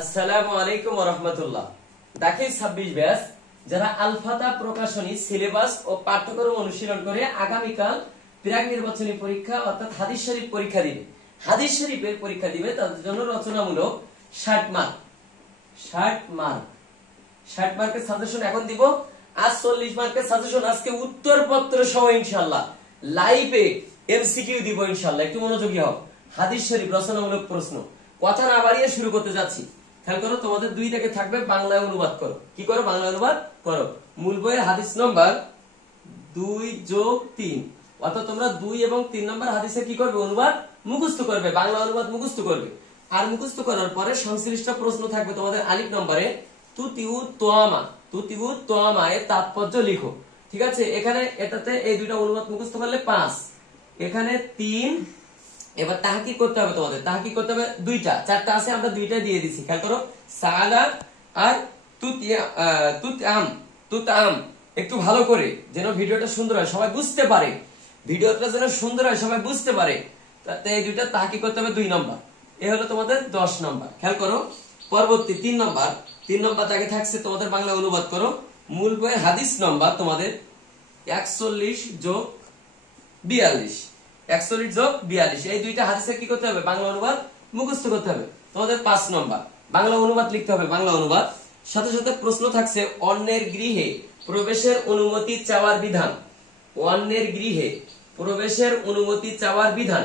আসসালামু আলাইকুম ওয়া রাহমাতুল্লাহ। দাখিল 26 ব্যাচ যারা আলফাতা প্রকাশনী সিলেবাস ও পাঠ্যক্রম অনুশীলন করে আগামীকাল প্রাক নির্বাচনী পরীক্ষা অর্থাৎ হাদিস শরীফ পরীক্ষা দিবে, হাদিস শরীফের পরীক্ষা দিবে, তাদের জন্য রচনামূলক 60 মার্ক 60 মার্কের সাজেশন এখন দিব। আজ 40 মার্কের সাজেশন, আজকে উত্তরপত্র সহ ইনশাআল্লাহ লাইভে এমসিকিউ দিব ইনশাআল্লাহ। একটু মনোযোগী হও। হাদিস শরীফ রচনামূলক প্রশ্ন, কথা না বাড়িয়ে শুরু করতে যাচ্ছি। খেয়াল করো, তোমাদের দুই থেকে থাকবে বাংলায় অনুবাদ করো। কি করো? বাংলায় অনুবাদ করো। মূল বইয়ের হাদিস নম্বর 2+3, অর্থাৎ তোমরা 2 এবং 3 নম্বর হাদিসে কি করবে? অনুবাদ মুখস্থ করবে, বাংলা অনুবাদ মুখস্থ করবে। আর মুখস্থ করার পরে সংশ্লিষ্ট প্রশ্ন থাকবে তোমাদের আলিফ নম্বরে তুতিউ তোয়ামা এর তাৎপর্য লিখো। ঠিক আছে, এখানে এটাতে এই দুইটা অনুবাদ মুখস্থ করলে 5, এখানে 3। এবার তাহকিক করতে হবে, তোমাদের তাহকিক করতে হবে দুইটা, চারটা আছে, আমরা দুইটা দিয়ে দিছি। খেয়াল করো, সাআলা আর তুতআম। একটু ভালো করে যেন ভিডিওটা সুন্দর হয়, সবাই বুঝতে পারে, ভিডিওটা যেন সুন্দর হয়, সবাই বুঝতে পারে। তাতে এই দুইটা তাহকিক করতে হবে 2 নম্বর। এ হলো তোমাদের 10 নম্বর। খেয়াল করো, পরবর্তী 3 নম্বর তাকে থাকছে তোমাদের বাংলা অনুবাদ করো। মূল বইয়ের হাদিস নম্বর তোমাদের 41+42, 41+42। এই দুইটা হাদিসে কি করতে হবে? বাংলা অনুবাদ মুখস্থ করতে হবে। তোমাদের 5 নম্বর বাংলা অনুবাদ লিখতে হবে, বাংলা অনুবাদ। সাথে সাথে প্রশ্ন থাকছে অন্যের গৃহে প্রবেশের অনুমতি চাওয়ার বিধান। অন্যের গৃহে প্রবেশের অনুমতি চাওয়ার বিধান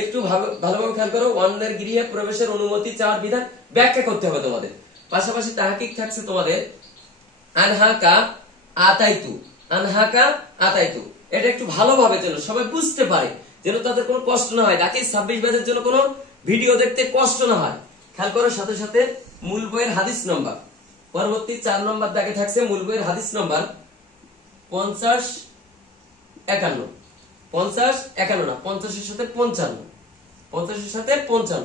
একটু ভালোভাবে খেয়াল করো। অন্যের গৃহে প্রবেশের অনুমতি চাওয়ার বিধান ব্যাখ্যা করতে হবে তোমাদের। পাশাপাশি তাহকিক থাকছে তোমাদের আনহাকা আতাইতু। এটা একটু ভালোভাবে যেন সবাই বুঝতে পারে, যেন তাদের কোনো কষ্ট না হয়, দাখিল 26 ব্যাচের জন্য কোনো ভিডিও দেখতে কষ্ট না হয়। খেয়াল করার সাথে সাথে মূল বইয়ের হাদিস নম্বর পরবর্তী 4 নম্বর দাগে থাকছে মূল বইয়ের হাদিস নম্বর 50-51 না 50-এর সাথে 55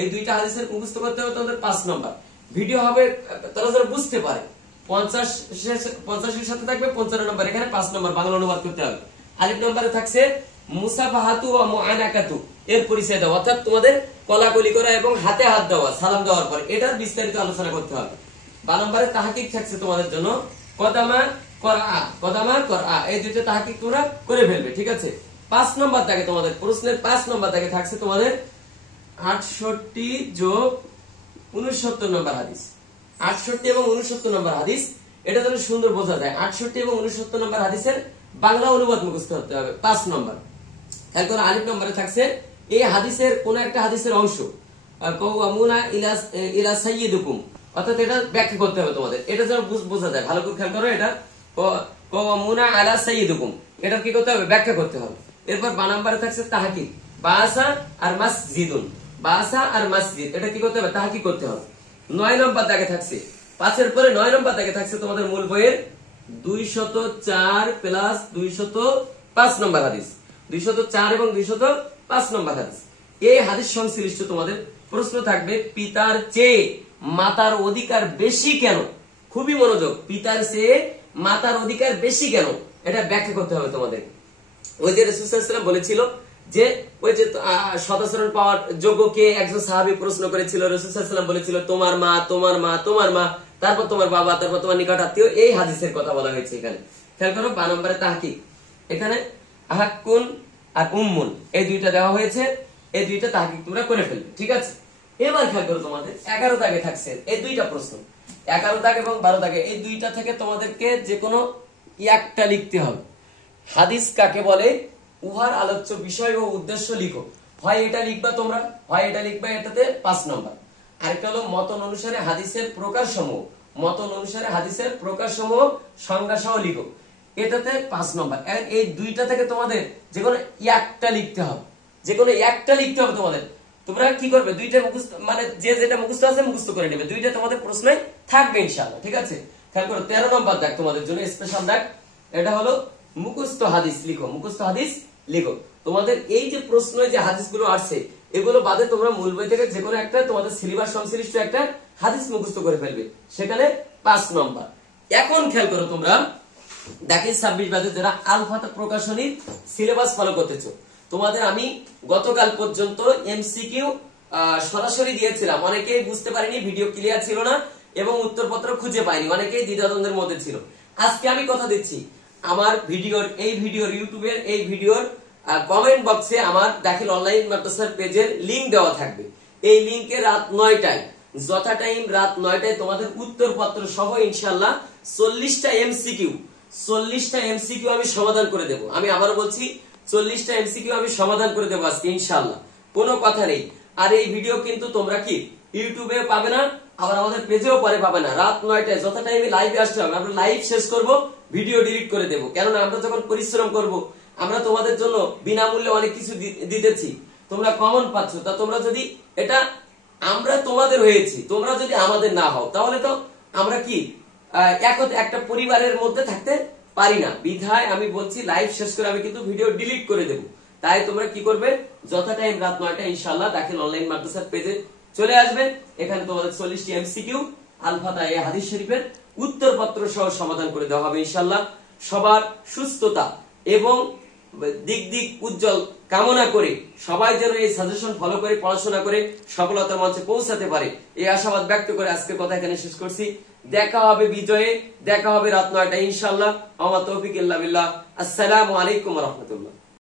এই দুইটা হাদিসের মুখস্থ করতে হবে তোমাদের 5 নম্বর। ভিডিও হবে তারা যারা বুঝতে পারে। 50-এর সাথে থাকবে 55 নম্বর, এখানে 5 নম্বর বাংলা অনুবাদ করতে হবে। আলিফ নম্বরে থাকছে মুসাফাহাতু ওয়া মুআনাকাতু এর পরিচয় দাও, অর্থাৎ তোমাদের কলাকলি করা এবং হাতে হাত দেওয়া সালাম দেওয়ার পর, এটার বিস্তারিত আলোচনা করতে হবে। 12 নম্বরে তাহকিক থাকছে তোমাদের জন্য কদামা করআ এই দুইটা তাহকিক তোমরা করে ফেলবে। ঠিক আছে, 5 নম্বর দাগে তোমাদের প্রশ্নের 5 নম্বর দাগে থাকছে তোমাদের 68+69 নম্বর হাদিস। 68 এবং 69 নম্বর হাদিস, এটা যেন সুন্দর বোঝা যায়। 68 এবং 69 নম্বর হাদিসের বাংলা অনুবাদ মুখস্থ করতে হবে 5 নম্বর। খেয়াল করো, আলিফ নম্বরে থাকছে এই হাদিসের কোন একটা হাদিসের অংশ, কাওয়ামুনা ইলা সাইয়্যিদুকুম, অর্থাৎ এটা ব্যাখ্যা করতে হবে তোমাদের। এটা যেন বোঝা যায়, ভালো করে খেয়াল করো। এটা কাওয়ামুনা আলা সাইয়্যিদুকুম, এটা কি করতে হবে? ব্যাখ্যা করতে হবে। এরপর 12 নম্বরে থাকছে তাহকিক বাসা আর মাসজিদ, এটা কি করতে হবে? তাহকিক করতে হবে। 9 নম্বর দাগে থাকছে 5-এর পরে 9 নম্বর দাগে থাকছে তোমাদের মূল বইয়ের 204+205 নম্বর হাদিস। 204 এবং 205 নম্বর হাদিস। এই হাদিস সংশ্লিষ্ট তোমাদের প্রশ্ন থাকবে পিতার চেয়ে মাতার অধিকার বেশি কেন? খুবই মনোযোগ, পিতার চেয়ে মাতার অধিকার বেশি কেন, এটা ব্যাখ্যা করতে হবে তোমাদের। ওই যে রাসূল সাল্লাল্লাহু আলাইহি ওয়াসাল্লাম বলেছিল যে ওই যে সদাচরণ পাওয়ার যোগ্য কে, একজন সাহাবী প্রশ্ন করেছিল, রাসূল সাল্লাল্লাহু আলাইহি ওয়াসাল্লাম বলেছিল তোমার মা, তারপর তোমার বাবা, তারপর তোমার নিকট আত্মীয়। এই হাদিসের কথা বলা হয়েছে এখানে। খেয়াল করো, 12 নম্বরে তাহকিক, এখানে আহাক্কুন আর উম্মুন এই দুইটা দেওয়া হয়েছে, এই দুইটা তাহকিক তোমরা করে ফেলবে। ঠিক আছে, এবার খেয়াল করো, তোমাদের 11 দাগে থাকছে এই দুইটা প্রশ্ন। 11 দাগ এবং 12 দাগে এই দুইটা থেকে তোমাদেরকে যে কোনো একটা লিখতে হবে। হাদিস কাকে বলে, উহার আলোচ্য বিষয় ও উদ্দেশ্য লিখো। হয় এটা লিখবা তোমরা, হয় এটা লিখবা, এটাতে 5 নম্বর। আরেকটা হলো মতন অনুসারে হাদিসের প্রকারসমূহ সংজ্ঞা সহ লিখো, এটাতে 5 নম্বর। এই দুইটা থেকে তোমাদের যে কোনো একটা লিখতে হবে, তোমাদের। তোমরা কি করবে? দুইটা মুখস্থ, মানে যে যেটা মুখস্থ আছে মুখস্থ করে নেবে, দুইটা তোমাদের প্রশ্নই থাকবে ইনশাআল্লাহ। ঠিক আছে, খেয়াল করো, 13 নম্বর দাগ তোমাদের জন্য স্পেশাল দাগ, এটা হলো মুখস্থ হাদিস লিখো। তোমাদের এই যে প্রশ্ন, যে হাদিসগুলো আসছে এগুলো বাদে তোমরা মূল বই থেকে যে কোনো একটা তোমাদের সিলেবাস সংশ্লিষ্ট একটা হাদিস মুখস্থ করে ফেলবে, সেখানে 5 নম্বর। এখন খেয়াল করো, তোমরা দাখিল 26 ব্যাচে যারা আলফাতা প্রকাশনীর সিলেবাস ফলো করতেছো, তোমাদের আমি গতকাল পর্যন্ত এমসিকিউ সরাসরি দিয়েছিলাম, অনেকেই বুঝতে পারেনি, ভিডিও ক্লিয়ার ছিল না এবং উত্তরপত্র খুঁজে পাইনি, অনেকেই দ্বিধাদ্বন্দ্বের মধ্যে ছিল। আজকে আমি কথা দিচ্ছি, আমার ভিডিওর ইউটিউবের এই ভিডিওর কমেন্ট বক্সে আমার দাখিল অনলাইন মাদ্রাসার পেজের লিংক দেওয়া থাকবে। এই লিংকে রাত 9টায়, যথা টাইম রাত 9টায় তোমাদের উত্তরপত্র সহ ইনশাআল্লাহ 40টা এমসিকিউ আমি সমাধান করে দেব। আমি আবার বলছি, 40টা এমসিকিউ আমি সমাধান করে দেবো আজকে ইনশাআল্লাহ, কোনো কথা নেই। আর এই ভিডিও কিন্তু তোমরা কি ইউটিউবে পাবে না, আবার আমাদের পেজেও পরে পাবে না। রাত 9টায় যথা টাইমে লাইভে আসতে হবে, আমরা লাইভ শেষ করব, ভিডিও ডিলিট করে দেব। কেননা আমরা যখন পরিশ্রম করব, আমরা তোমাদের জন্য বিনামূল্যে অনেক কিছু দিতেছি, তোমরা কমন পাচ্ছ, তা তোমরা যদি এটা, আমরা তোমাদের হয়েছি, তোমরা যদি আমাদের না হও, তাহলে তো আমরা কি একটা পরিবারের মধ্যে থাকতে পারি না। বিধায় আমি বলছি, লাইভ শেষ করে আমি কিন্তু ভিডিও ডিলিট করে দেব। তাই তোমরা কি করবে, যথা টাইম রাত 9টায় ইনশাআল্লাহ দাখিল অনলাইন মাদ্রাসার পেজে চলে আসবে। এখানে তোমাদের 40টি এমসিকিউ আল ফাতহা এই হাদিস শরীফের উত্তরপত্র সহ সমাধান করে দেওয়া হবে ইনশাআল্লাহ। সবার সুস্থতা এবং দিক উজ্জ্বল কামনা করে সবাই যেন এই সাজেশন ফলো করে পড়াশোনা করে সফলতার মঞ্চে পৌঁছাতে পারে, এই আশাবাদ ব্যক্ত করে আজকের কথা এখানে শেষ করছি। দেখা হবে বিজয়ে, দেখা হবে রাত 9টায় ইনশাআল্লাহ। আমা তৌফিক ইল্লা বিল্লাহ। আসসালামু আলাইকুম ওয়া রাহমাতুল্লাহ।